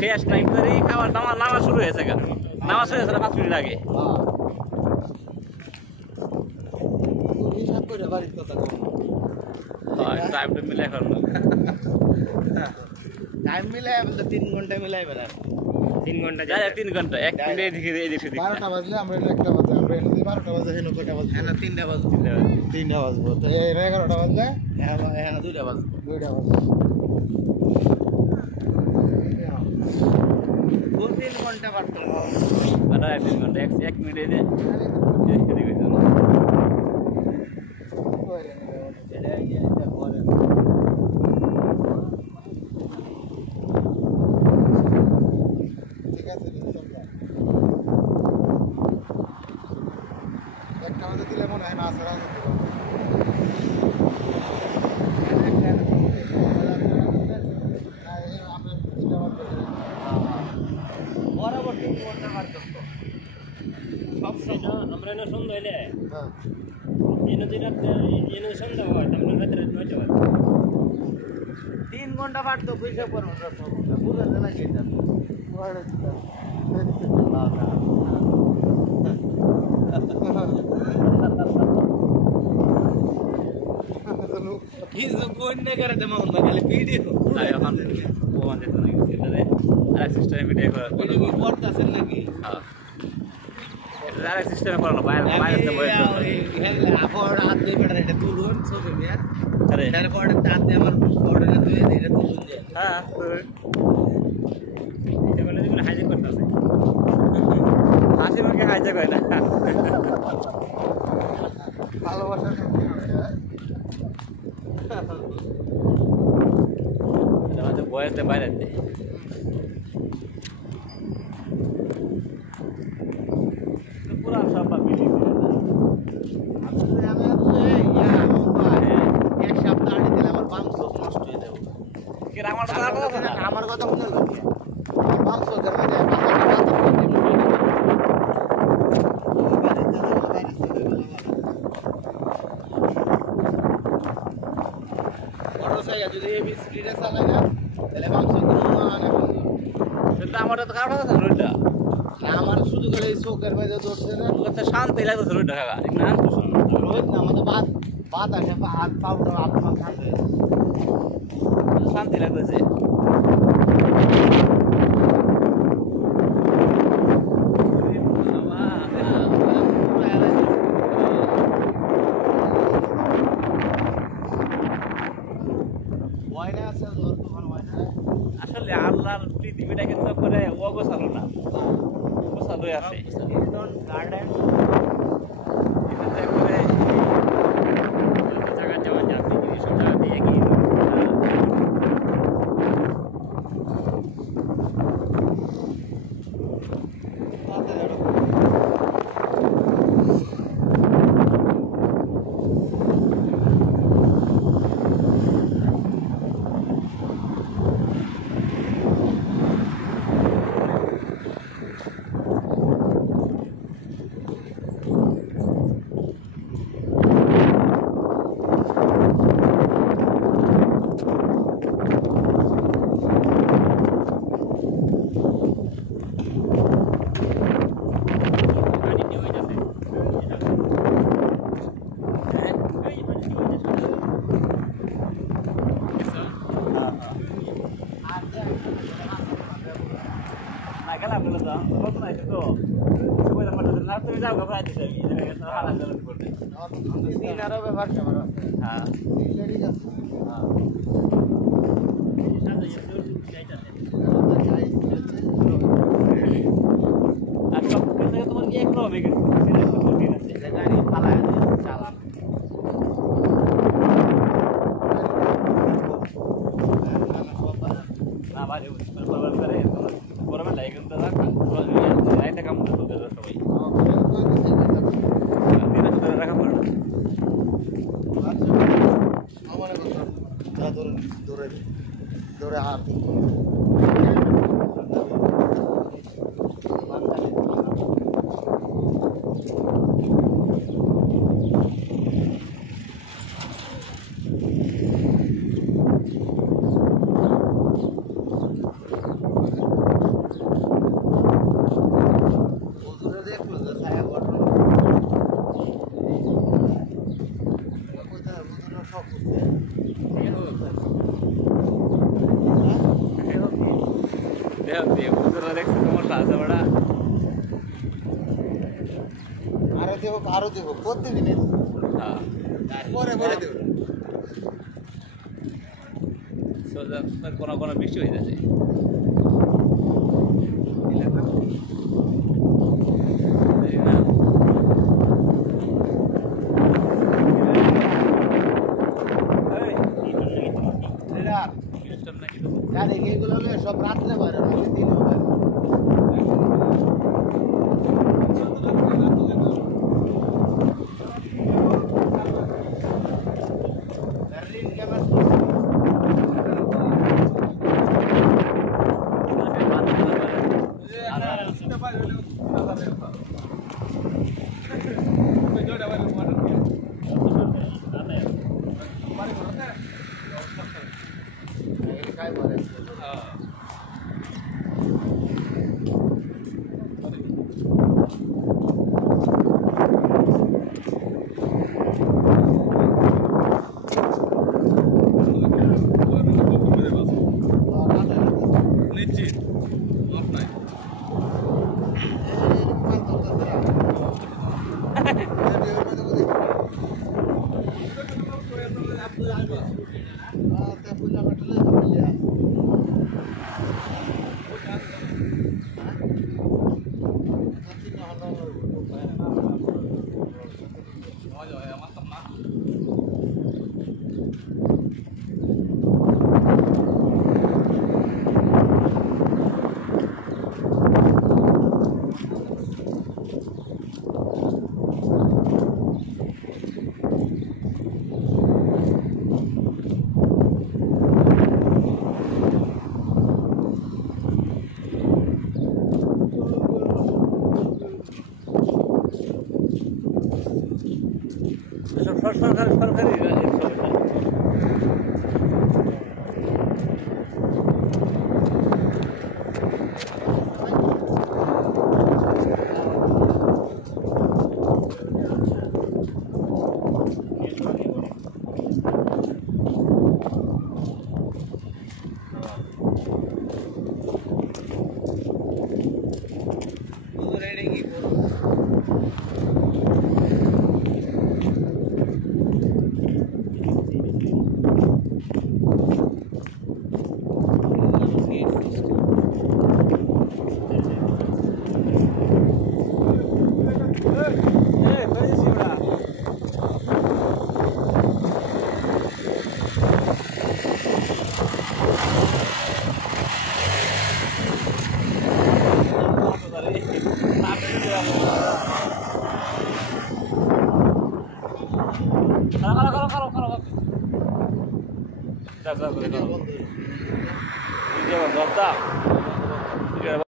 শেষ নাই খাবার দাবার নামা শুরু হয়েছে কেন নামা শুরু হয়েছে 5 মিনিট আগে টাইমটা মিলাই করবো টাইম মিলাই 3 ঘন্টা মিলাই বেলা 3 ঘন্টা যায় 3 ঘন্টা 1 মিনিট এদিকে এদিকে 12টা বাজলে আমরা 1টা বাজে আমরা এনে 12টা বাজে হেন কয়টা বাজে হ্যাঁ 3টা বাজে 3টা বাজবো তো এই 11টা বাজলে হ্যাঁ 2টা বাজে 2টা বাজে 2-3 ঘন্টা বাড়তো আরে 3 ঘন্টা 1 মিনিট এদিকে একটা বাজে দিলে মনে হয় না আসরা বরাবর 3 ঘন্টা বাড়তো সব সময় আমরা না সন্ধ্যা হইলে হ্যাঁ এনে সন্ধ্যা হয় আমরা রাতে 9টা বাজে 3 ঘন্টা বাড়তো কইছে পর বুঝা যায় না কি এটা কিছু কোনে করে দেমা হল খালি ভিডিও এখন ফোন দিতে নাকি এটাতে আরেক সিস্টেমে ভিডিও করা ভিডিও কি করতেছেন নাকি হ্যাঁ এটা আরেক সিস্টেমে করানো বাইরে বসে হেলে আপর হাত দিয়ে পড়া এটা তুলুন ছবি মিয়া আরে তারপর তাত দিয়ে আমার বর্ডারে তুলে দিয়ে এটা তুলুন যে হ্যাঁ এটা বলে দিবেন হাইজেক করতেছে হাসি মুখে হাইজেক হয় না ভালোবাসা আমাদের বয়সে বাইরে পুরা সব বিলি এক সপ্তাহ আগে দিলে আমার বাম চোখ নষ্ট হয়ে যাবে আমার কথা মনে লাগে বাম চোখের মধ্যে মোটরসাইকেল যদি এই স্পিডে চালাই না তাহলে বাম চোখ সেটা আমার তো খারাপ আছে রোডটা আমার শুধু করে চোখের মধ্যে ধরছে না ওটা শান্তি লাগছে রোডটা খাওয়া এমনি আনতো রোহিত না আমাদের বাদ আসে হাত পাউডার আপনার খাবে শান্তি লাগতেছে আসলে আল্লাহর পৃথিবীটা কিন্তু করে অগোছালো না গোছালোই আছে গার্ডেন এটাতে করে জায়গা যাওয়া যায় আপনি 300 টাকা দিয়ে কি গেলাম বলে তো নতুন আছে তো সবাই আমাদের না তুমি যাও ঘবরা দিতে এই জায়গায় তো হালা গেল করতে তিন আরো ব্যবহার কেমন হ্যাঁ লেডিজ আছে হ্যাঁ সাথে জোর যাইতাছে আর সব কিছু তোমার কি এক রকম কিন্তু সেটা তো কঠিন আছে গাড়ি ফালায় চালান না বাজে পরবার করে পরবার লাগে কিন্তু রাখা লাইটটা কাম করতে হবে সবাই দিনে তো রাখা পড়ে আমার কথা যা ধরুন দৌড়ে হাত আরো দেব প্রতিদিন পরে বলে দেব কোনো কোনো বৃষ্টি হয়ে যাচ্ছে জানি এগুলো সব রাত্রে বাইরে দিনে বাইরে काय बोलायचं সরকারি Video